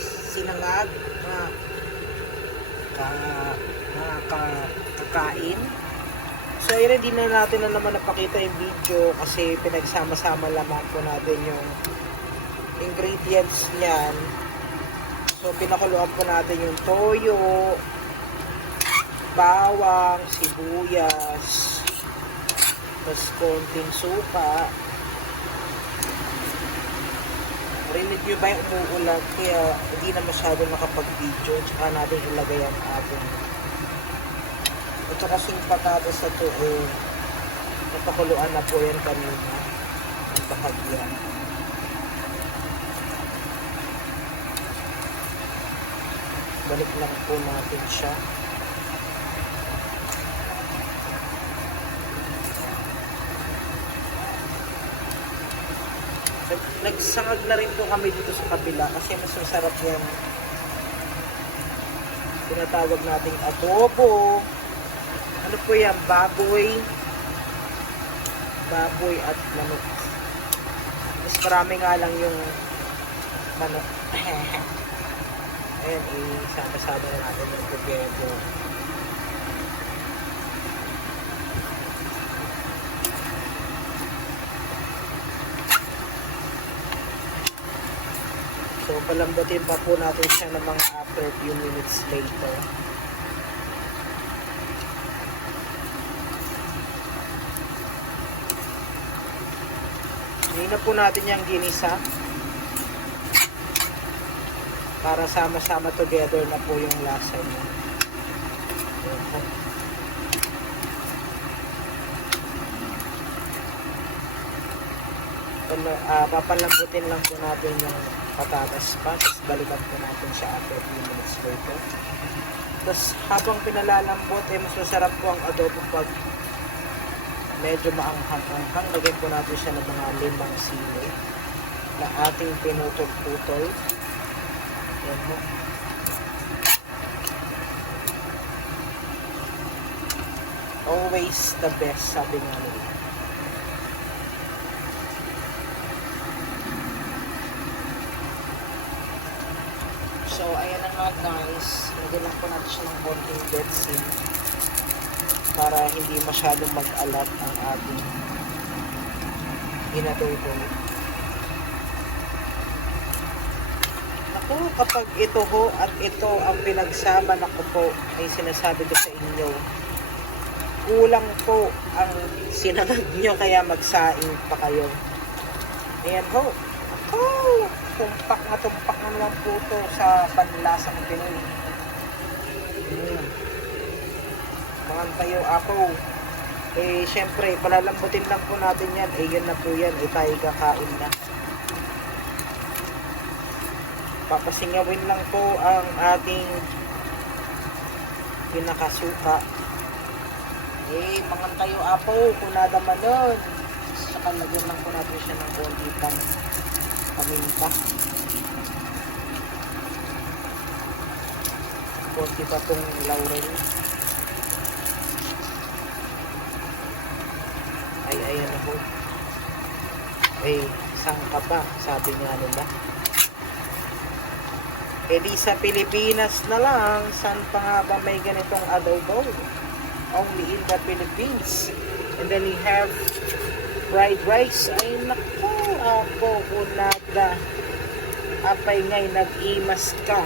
sinangag na kakain. So ayun, hindi na natin na naman napakita yung video kasi pinagsama-sama lamang po natin yung ingredients niyan. So pinakuluan po natin yung toyo, bawang, sibuyas, tapos konting suka. Rinig nyo ba yung umuulan? Kaya hindi na masyado nakapag-video. Tsaka natin ilagay ang ating. At saka yung patatas na ito, napakuluan na po yan kanina. Ang bahagyan. Balik lang po natin siya. Nagsangag na rin po kami dito sa kabila kasi mas masarap yung tinatawag nating adobo. Ano po yan? Baboy at manok. Mas marami nga lang yung manok. Ayan, isama-sama na natin yung together. So, palambutin pa po natin siya ng mga after few minutes later. Hindi na po natin yung ginisa. Para sama-sama together na po yung lasa niya. Papalambutin lang po natin yung patatas pa. Tapos balikan po natin siya after few minutes later. Tapos habang pinalalambot, mas masarap po ang adobo pag medyo maanghang-anghang. Lagyan po natin siya ng mga 5 sili na ating pinutol-putol. Yan mo. Always the best, sabi nga nila. So, ayan na nga guys. Lagyan lang po natin siya ng konting betsin para hindi masyadong mag-alat ang ating inadobo. Naku, kapag ito ho at ito ang pinagsama na ko po ay sinasabi ko sa inyo, kulang po ang sinangag nyo kaya magsaing pa kayo. Ayan ho. Oh, tumpak na naman po ito sa panlasang Pinoy. Mga tayo ako. Syempre, palalambutin lang po natin yan. Yun na po yan. Tayo kakain na. Papasingawin lang po ang ating pinakasuka. Mga tayo apo, kung nadaman nun. Saka lagyan lang po natin siya ng konti pang paminta. Konti pa itong laurel. Ayan na po. Saan ka pa? Sabi nga nila. Di sa Pilipinas na lang, saan pa nga ba may ganitong adobo? Only in the Philippines. And then we have fried rice. Ay naku, ako kunada. Apay ngay nag-imas ka.